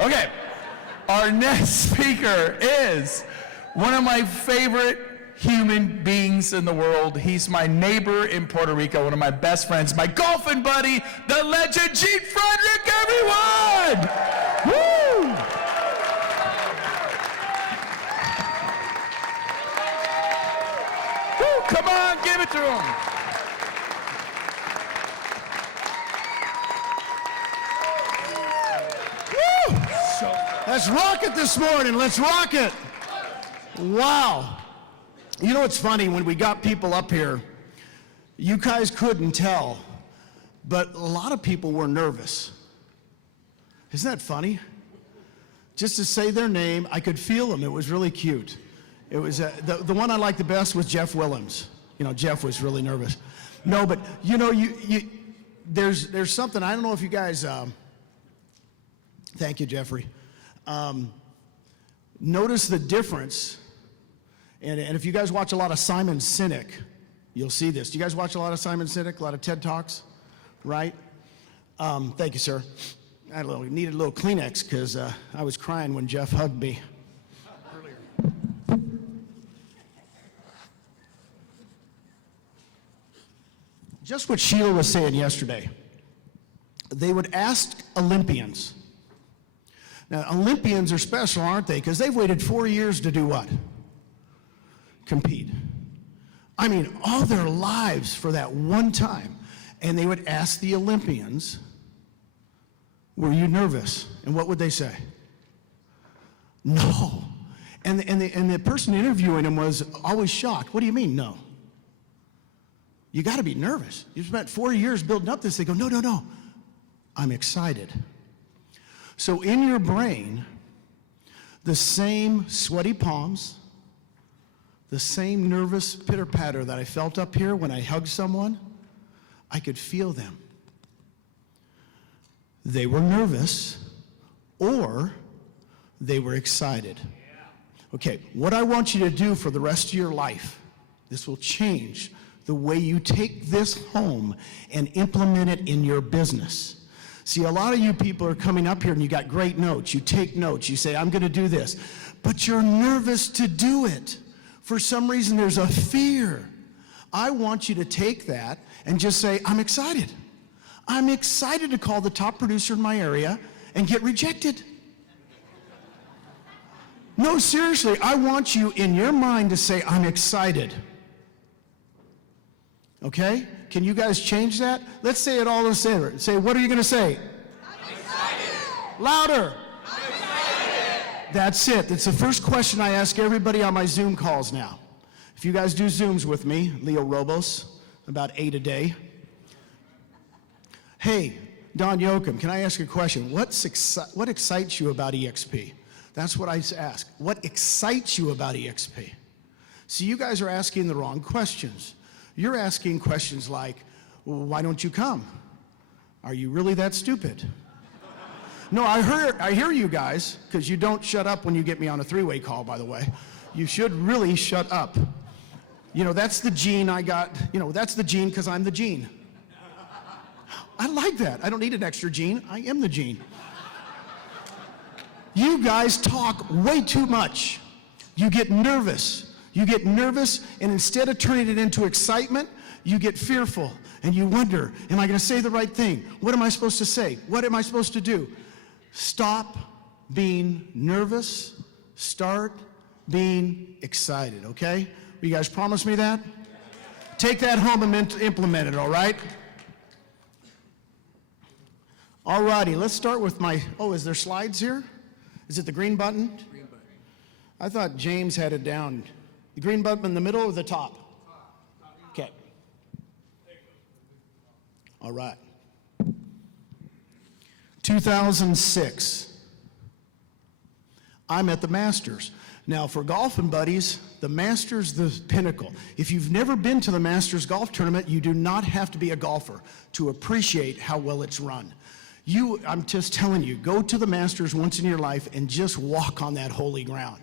Okay, our next speaker is one of my favorite human beings in the world. He's my neighbor in Puerto Rico, one of my best friends, my golfing buddy, the legend, Frederick, everyone! Woo! Woo, come on, give it to him. Let's rock it this morning. Let's rock it. Wow. You know what's funny? When we got people up here, you guys couldn't tell, but a lot of people were nervous. Isn't that funny? Just to say their name, I could feel them. It was really cute. It was the one I liked the best was Jeff Willems. You know, Jeff was really nervous. No, but you know, there's something. I don't know if you guys. Thank you, Jeffrey. Notice the difference, and if you guys watch a lot of Simon Sinek, you'll see this. Do you guys watch a lot of Simon Sinek, a lot of TED Talks, right? Thank you, sir. I needed a little Kleenex because I was crying when Jeff hugged me earlier. Just what Sheila was saying yesterday. They would ask Olympians. Now, Olympians are special, aren't they? Because they've waited 4 years to do what? Compete. I mean, all their lives for that one time. And they would ask the Olympians, were you nervous? And what would they say? No. And the person interviewing them was always shocked. What do you mean, no? You got to be nervous. You spent 4 years building up this. They go, no. I'm excited. So in your brain, the same sweaty palms, the same nervous pitter-patter that I felt up here when I hugged someone, I could feel them. They were nervous or they were excited. Okay, what I want you to do for the rest of your life, this will change the way you take this home and implement it in your business. See, a lot of you people are coming up here and you got great notes. You take notes. You say, I'm going to do this. But you're nervous to do it. For some reason, there's a fear. I want you to take that and just say, I'm excited. I'm excited to call the top producer in my area and get rejected. No, seriously, I want you in your mind to say, I'm excited. Okay? Can you guys change that? Let's say it all together. Say, what are you going to say? I'm excited. Louder. I'm excited. That's it. It's the first question I ask everybody on my Zoom calls now. If you guys do Zooms with me, Leo Robos, about 8 a day. Hey, Don Yoakum, can I ask you a question? What excites you about EXP? That's what I ask. What excites you about EXP? See, you guys are asking the wrong questions. You're asking questions like, well, why don't you come? Are you really that stupid? No, I hear you guys, because you don't shut up when you get me on a three-way call, by the way. You should really shut up. You know, that's the gene I got. You know, that's the gene because I'm the gene. I like that. I don't need an extra gene. I am the gene. You guys talk way too much. You get nervous. You get nervous, and instead of turning it into excitement, you get fearful, and you wonder, am I going to say the right thing? What am I supposed to say? What am I supposed to do? Stop being nervous. Start being excited, okay? Will you guys promise me that? Take that home and implement it, all right? All righty, let's start with is there slides here? Is it the green button? Green button. I thought James had it down. The green button in the middle or the top? Okay. All right. 2006. I'm at the Masters. Now, for golfing buddies, the Masters, the pinnacle. If you've never been to the Masters golf tournament, you do not have to be a golfer to appreciate how well it's run. I'm just telling you, go to the Masters once in your life and just walk on that holy ground.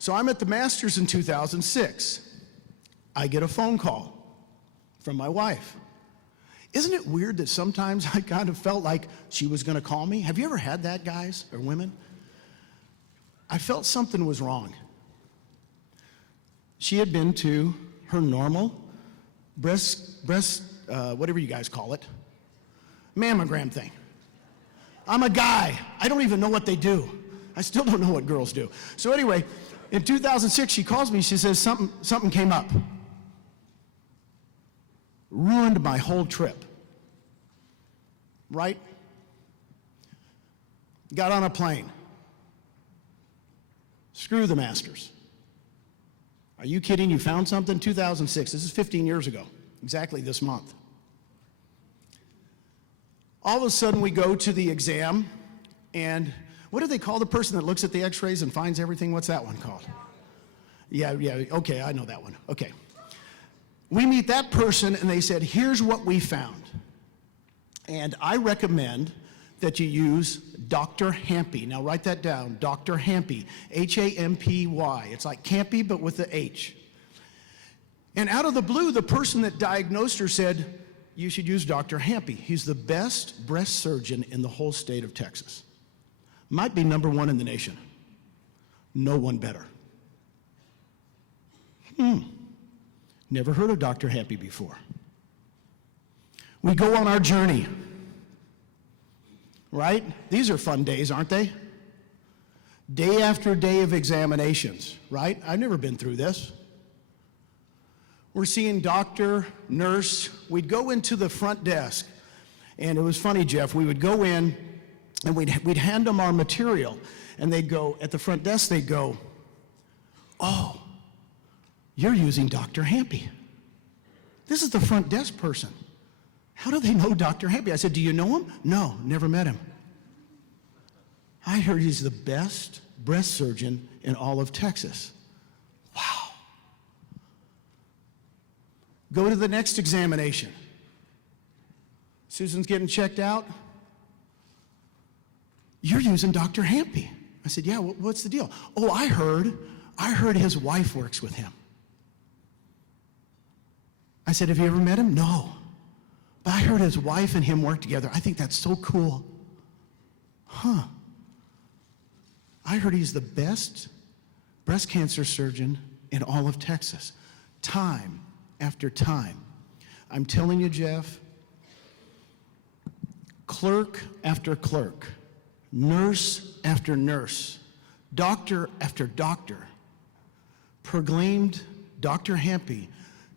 So I'm at the Masters in 2006. I get a phone call from my wife. Isn't it weird that sometimes I kind of felt like she was going to call me? Have you ever had that, guys or women? I felt something was wrong. She had been to her normal whatever you guys call it, mammogram thing. I'm a guy. I don't even know what they do. I still don't know what girls do. So anyway, in 2006, she calls me. She says, something came up. Ruined my whole trip. Right? Got on a plane. Screw the Masters. Are you kidding? You found something? 2006. This is 15 years ago. Exactly this month. All of a sudden, we go to the exam, and what do they call the person that looks at the x-rays and finds everything? What's that one called? Yeah, okay, I know that one. Okay. We meet that person, and they said, here's what we found. And I recommend that you use Dr. Hampy. Now write that down, Dr. Hampy, Hampy. It's like Campy, but with the H. And out of the blue, the person that diagnosed her said, you should use Dr. Hampy. He's the best breast surgeon in the whole state of Texas. Might be #1 in the nation. No one better. Never heard of Dr. Hampy before. We go on our journey. Right? These are fun days, aren't they? Day after day of examinations, right? I've never been through this. We're seeing doctor, nurse. We'd go into the front desk, and it was funny, Jeff. We would go in, and we'd hand them our material, and they'd go, at the front desk, they'd go, oh, you're using Dr. Hampy. This is the front desk person. How do they know Dr. Hampy? I said, do you know him? No, never met him. I heard he's the best breast surgeon in all of Texas. Wow. Go to the next examination. Susan's getting checked out. You're using Dr. Hampy. I said, yeah, what's the deal? Oh, I heard his wife works with him. I said, have you ever met him? No. But I heard his wife and him work together. I think that's so cool. Huh. I heard he's the best breast cancer surgeon in all of Texas. Time after time. I'm telling you, Jeff, clerk after clerk, nurse after nurse, doctor after doctor proclaimed Dr. Hampy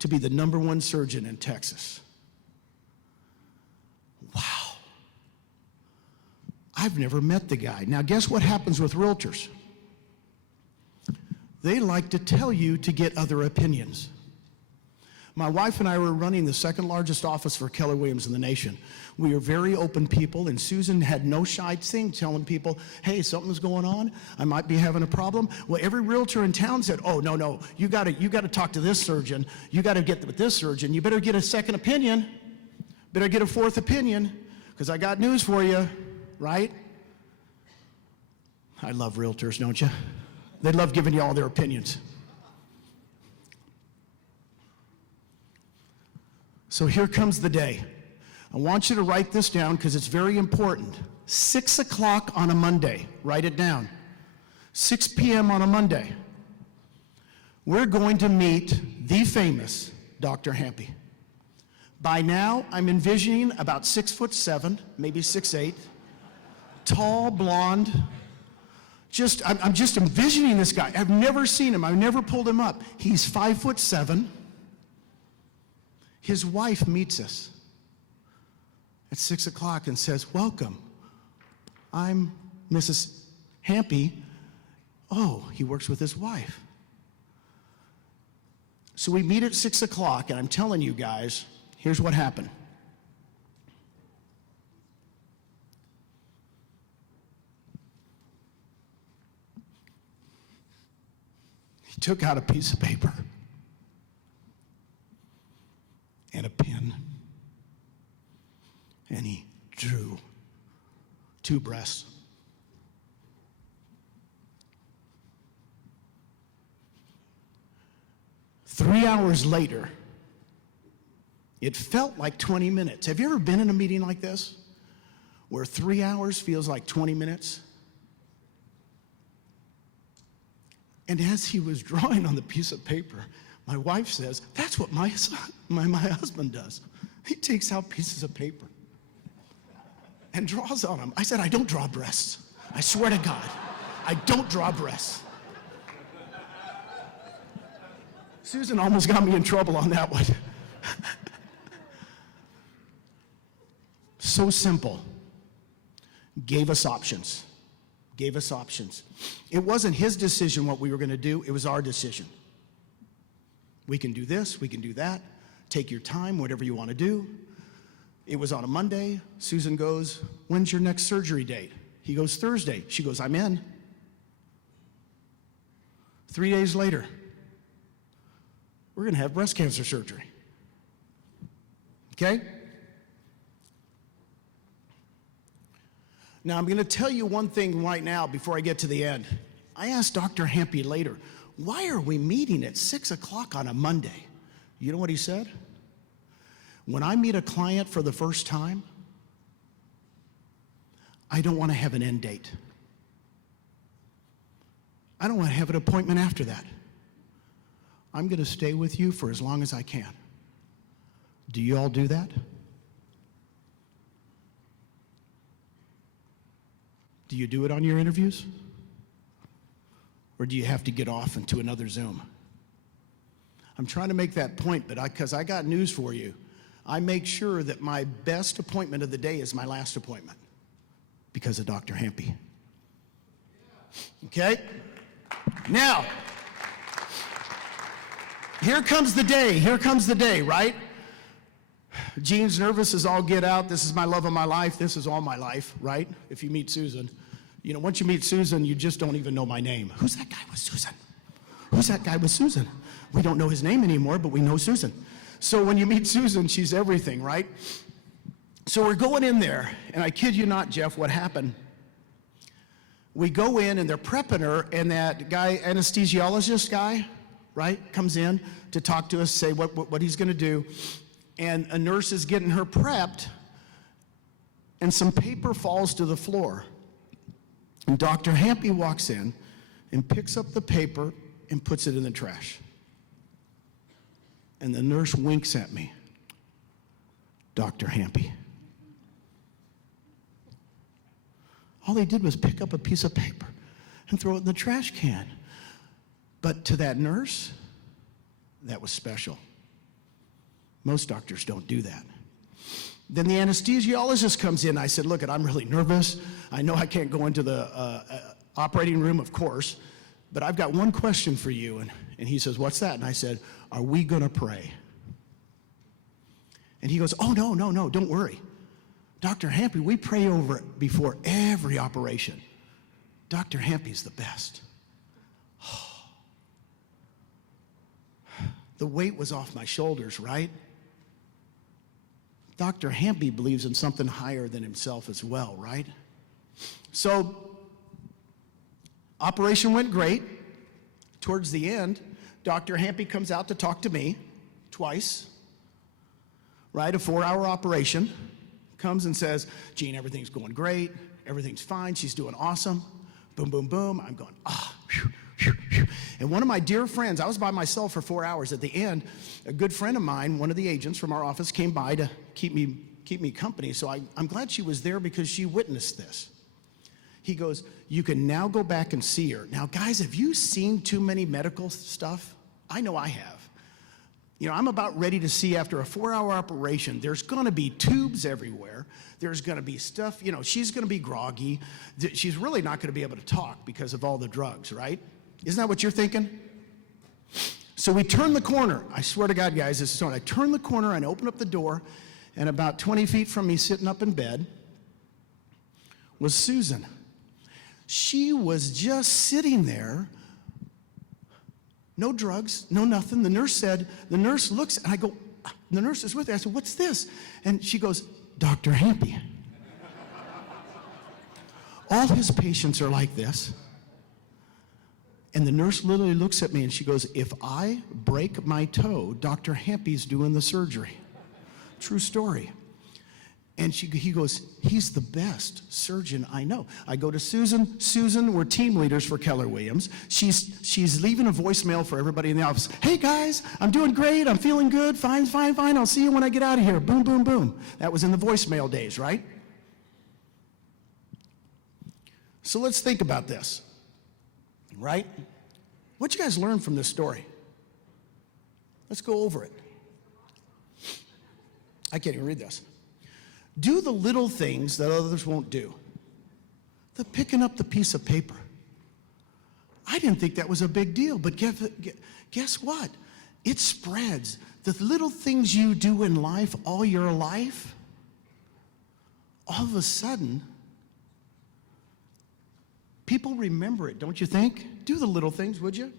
to be the #1 surgeon in Texas. Wow. I've never met the guy. Now, guess what happens with realtors? They like to tell you to get other opinions. My wife and I were running the second largest office for Keller Williams in the nation. We are very open people, and Susan had no shy thing telling people, hey, something's going on. I might be having a problem. Well, every realtor in town said, oh, no, you got to talk to this surgeon. You got to get with this surgeon. You better get a second opinion. Better get a fourth opinion, because I got news for you, right? I love realtors, don't you? They love giving you all their opinions. So here comes the day. I want you to write this down because it's very important. 6 o'clock on a Monday. Write it down. 6 p.m. on a Monday. We're going to meet the famous Dr. Hampy. By now, I'm envisioning about 6'7", maybe 6'8", tall, blonde. I'm just envisioning this guy. I've never seen him. I've never pulled him up. He's 5'7". His wife meets us at 6 o'clock and says, welcome. I'm Mrs. Hampy. Oh, he works with his wife. So we meet at 6 o'clock, and I'm telling you guys, here's what happened. He took out a piece of paper and a pen, and he drew 2 breasts. Three hours later, It felt like 20 minutes. Have you ever been in a meeting like this, where 3 hours feels like 20 minutes? And as he was drawing on the piece of paper, my wife says, that's what my husband does. He takes out pieces of paper and draws on them. I said, I don't draw breasts. I swear to God, I don't draw breasts. Susan almost got me in trouble on that one. So simple. Gave us options. Gave us options. It wasn't his decision what we were going to do. It was our decision. We can do this. We can do that. Take your time, whatever you want to do. It was on a Monday. Susan goes, when's your next surgery date? He goes, Thursday. She goes, I'm in. 3 days later, we're going to have breast cancer surgery. Okay? Now, I'm going to tell you one thing right now before I get to the end. I asked Dr. Hampy later, why are we meeting at 6 o'clock on a Monday? You know what he said? When I meet a client for the first time, I don't want to have an end date. I don't want to have an appointment after that. I'm going to stay with you for as long as I can. Do you all do that? Do you do it on your interviews? Or do you have to get off into another Zoom? I'm trying to make that point, but because I got news for you. I make sure that my best appointment of the day is my last appointment because of Dr. Hampy. Okay? Now, here comes the day, right? Gene's nervous as all get out. This is my love of my life. This is all my life, right? If you meet Susan. You know, once you meet Susan, you just don't even know my name. Who's that guy with Susan? Who's that guy with Susan? We don't know his name anymore, but we know Susan. So when you meet Susan, she's everything, right? So we're going in there, and I kid you not, Jeff, what happened? We go in, and they're prepping her, and that guy, anesthesiologist guy, right, comes in to talk to us, say what he's going to do. And a nurse is getting her prepped, and some paper falls to the floor. And Dr. Hampy walks in and picks up the paper and puts it in the trash. And the nurse winks at me. Dr. Hampy. All they did was pick up a piece of paper and throw it in the trash can. But to that nurse, that was special. Most doctors don't do that. Then the anesthesiologist comes in. I said, look, I'm really nervous. I know I can't go into the operating room, of course, but I've got one question for you. And he says, what's that? And I said, are we going to pray? And he goes, oh, no, don't worry. Dr. Hampy, we pray over it before every operation. Dr. Hampy's the best. The weight was off my shoulders, right? Dr. Hampy believes in something higher than himself as well, right? So, operation went great. Towards the end, Dr. Hampy comes out to talk to me twice, right? A 4-hour operation. Comes and says, Gene, everything's going great. Everything's fine. She's doing awesome. Boom, boom, boom. I'm going, phew, phew, phew. And one of my dear friends, I was by myself for 4 hours. At the end, a good friend of mine, one of the agents from our office, came by to keep me company. So I'm glad she was there because she witnessed this. He goes, you can now go back and see her. Now, guys, have you seen too many medical stuff? I know I have. You know, I'm about ready to see after a 4-hour operation, there's going to be tubes everywhere. There's going to be stuff, you know, she's going to be groggy. She's really not going to be able to talk because of all the drugs, right? Isn't that what you're thinking? So we turn the corner. I swear to God, guys, this is on. I turn the corner and open up the door, and about 20 feet from me, sitting up in bed, was Susan. She was just sitting there. No drugs, no nothing. The nurse looks, and I go, the nurse is with her. I said, what's this? And she goes, Dr. Hampy. All his patients are like this. And the nurse literally looks at me and she goes, if I break my toe, Dr. Hampy's doing the surgery. True story. And he goes, he's the best surgeon I know. I go to Susan. Susan, we're team leaders for Keller Williams. She's leaving a voicemail for everybody in the office. Hey guys, I'm doing great. I'm feeling good. Fine. I'll see you when I get out of here. Boom, boom, boom. That was in the voicemail days, right? So let's think about this, right? What'd you guys learn from this story? Let's go over it. I can't even read this. Do the little things that others won't do. The picking up the piece of paper. I didn't think that was a big deal, but guess what? It spreads. The little things you do in life all your life, all of a sudden, people remember it, don't you think? Do the little things, would you?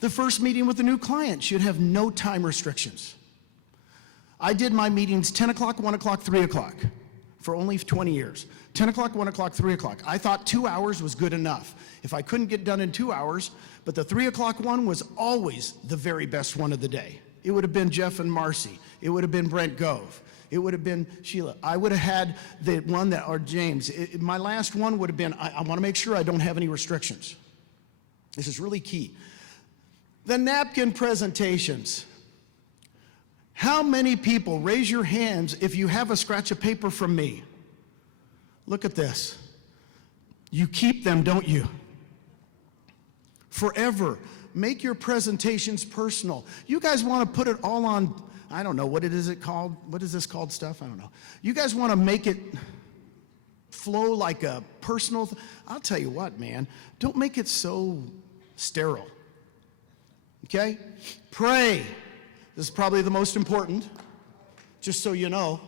The first meeting with a new client should have no time restrictions. I did my meetings 10 o'clock, 1 o'clock, 3 o'clock for only 20 years. 10 o'clock, 1 o'clock, 3 o'clock. I thought 2 hours was good enough. If I couldn't get done in 2 hours, but the 3 o'clock one was always the very best one of the day. It would have been Jeff and Marcy. It would have been Brent Gove. It would have been Sheila. I would have had the one that, or James. My last one would have been, I want to make sure I don't have any restrictions. This is really key. The napkin presentations. How many people, raise your hands if you have a scratch of paper from me? Look at this. You keep them, don't you? Forever. Make your presentations personal. You guys want to put it all on, I don't know, what is it called? What is this called stuff? I don't know. You guys want to make it flow like a personal, I'll tell you what, man. Don't make it so sterile. Okay? Pray. This is probably the most important, just so you know,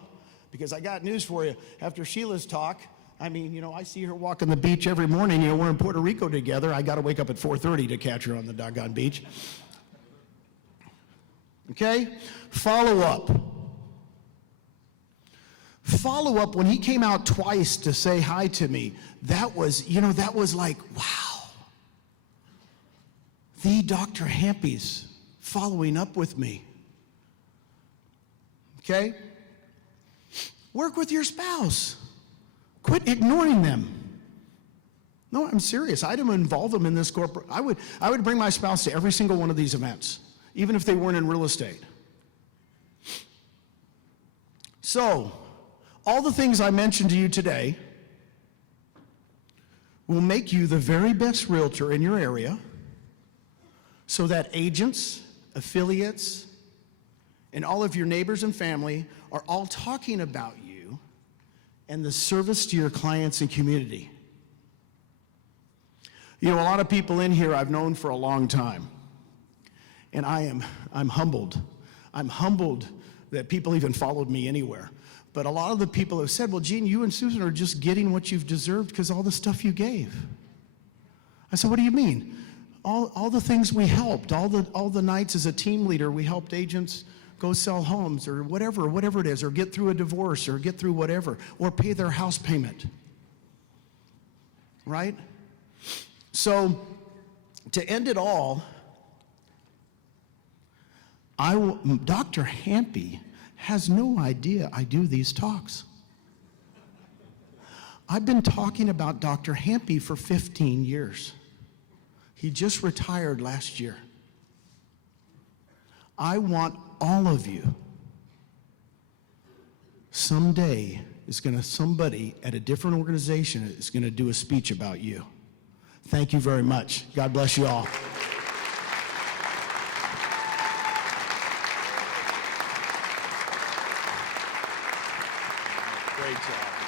because I got news for you. After Sheila's talk, I mean, you know, I see her walking the beach every morning. You know, we're in Puerto Rico together. I got to wake up at 4:30 to catch her on the doggone beach. Okay? Follow up. Follow up, when he came out twice to say hi to me, that was, you know, that was like, wow. The Dr. Hampy's following up with me. Okay? Work with your spouse. Quit ignoring them. No, I'm serious. I'd involve them in this corporate. I would bring my spouse to every single one of these events, even if they weren't in real estate. So, all the things I mentioned to you today will make you the very best realtor in your area, so that agents, affiliates, and all of your neighbors and family are all talking about you and the service to your clients and community. You know, a lot of people in here I've known for a long time, and I'm humbled. I'm humbled that people even followed me anywhere. But a lot of the people have said, well, Gene, you and Susan are just getting what you've deserved because all the stuff you gave. I said, what do you mean? All the things we helped, all the nights as a team leader, we helped agents go sell homes or whatever it is, or get through a divorce or get through whatever, or pay their house payment, right? So to end it all, Dr. Hampy has no idea I do these talks. I've been talking about Dr. Hampy for 15 years. He just retired last year. I want all of you. Someday somebody at a different organization is going to do a speech about you. Thank you very much. God bless you all. Great job.